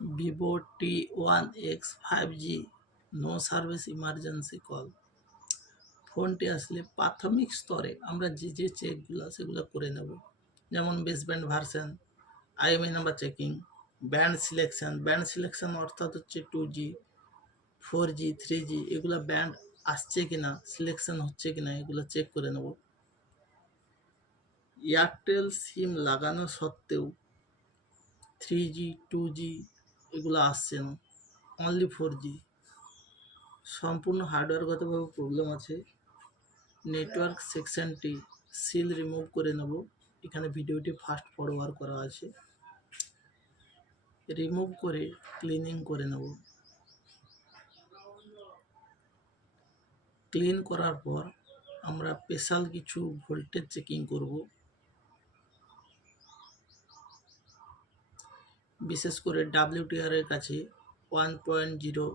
Vivo T1X 5G no service emergency call. ফোনটি আসলে প্রাথমিক স্তরে আমরা যে চেকগুলো সেগুলো করে নেব, যেমন baseband version, IMEI number checking, band selection অর্থাৎ হচ্ছে 2G 4G 3G এগুলো ব্যান্ড আসছে কিনা, সিলেকশন হচ্ছে কিনা এগুলো চেক করে নেব। এয়ারটেল সিম লাগানো সত্ত্বেও 3G 2G এগুলো আসছে না, অনলি 4G। সম্পূর্ণ হার্ডওয়্যারগতভাবে প্রবলেম আছে। নেটওয়ার্ক সেকশনটি সিল রিমুভ করে নেব। এখানে ভিডিওটি ফাস্ট ফরওয়ার্ড করা আছে। রিমুভ করে ক্লিনিং করে নেব। ক্লিন করার পর আমরা স্পেশাল কিছু ভোল্টেজ চেকিং করব। বিশেষ করে WTR এর কাছে 1.0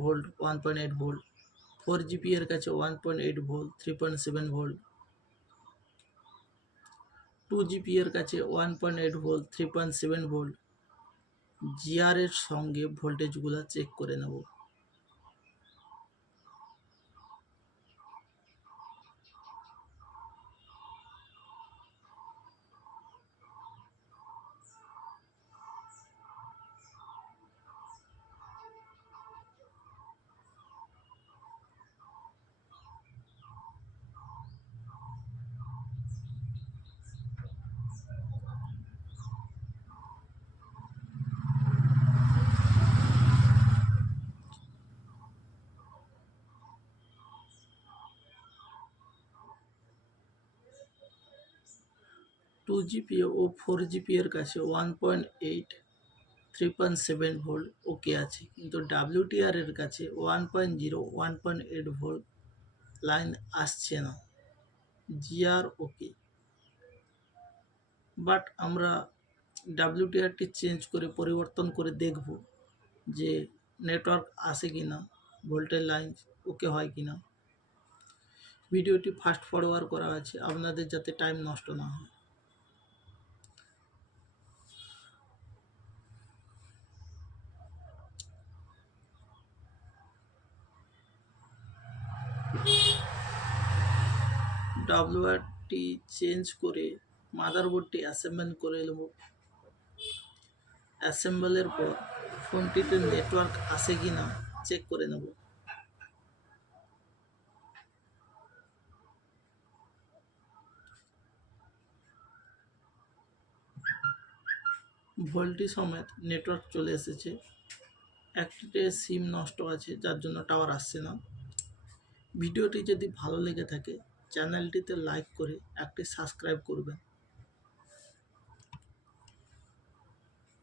ভোল্ট, 1.8 ভোল্ট, 4GP এর কাছে 1.8 ভোল্ট, 3.7 ভোল্ট, 2GP এর কাছে 1.8 ভোল্ট, 3.7 ভোল্ট, GR এর সঙ্গে ভোল্টেজগুলো চেক করে নেব। টু জিপি ও 4GP এর কাছে 1.8, 3.7 ভোল্ট ওকে আছে, কিন্তু WTR এর কাছে 1.0, 1.8 ভোল্ট লাইন আসছে না। GR ওকে, বাট আমরা WTRটি চেঞ্জ করে পরিবর্তন করে দেখব যে নেটওয়ার্ক আসে কিনা, ভোল্টেজ লাইন ওকে হয় কিনা। ভিডিওটি ফাস্ট ফরওয়ার্ড করা আছে আপনাদের যাতে টাইম নষ্ট না হয়। WRটি চেঞ্জ করে মাদারবোর্ডটি অ্যাসেম্বল করে নেব। অ্যাসেম্বলের পর ফোনটিতে নেটওয়ার্ক আসে কিনা চেক করে নেব। ভোল্টি সমেত নেটওয়ার্ক চলে এসেছে। একটিতে সিম নষ্ট আছে যার জন্য টাওয়ার আসছে না। ভিডিওটি যদি ভালো লেগে থাকে চ্যানেলটিতে লাইক করে একটি সাবস্ক্রাইব করবেন।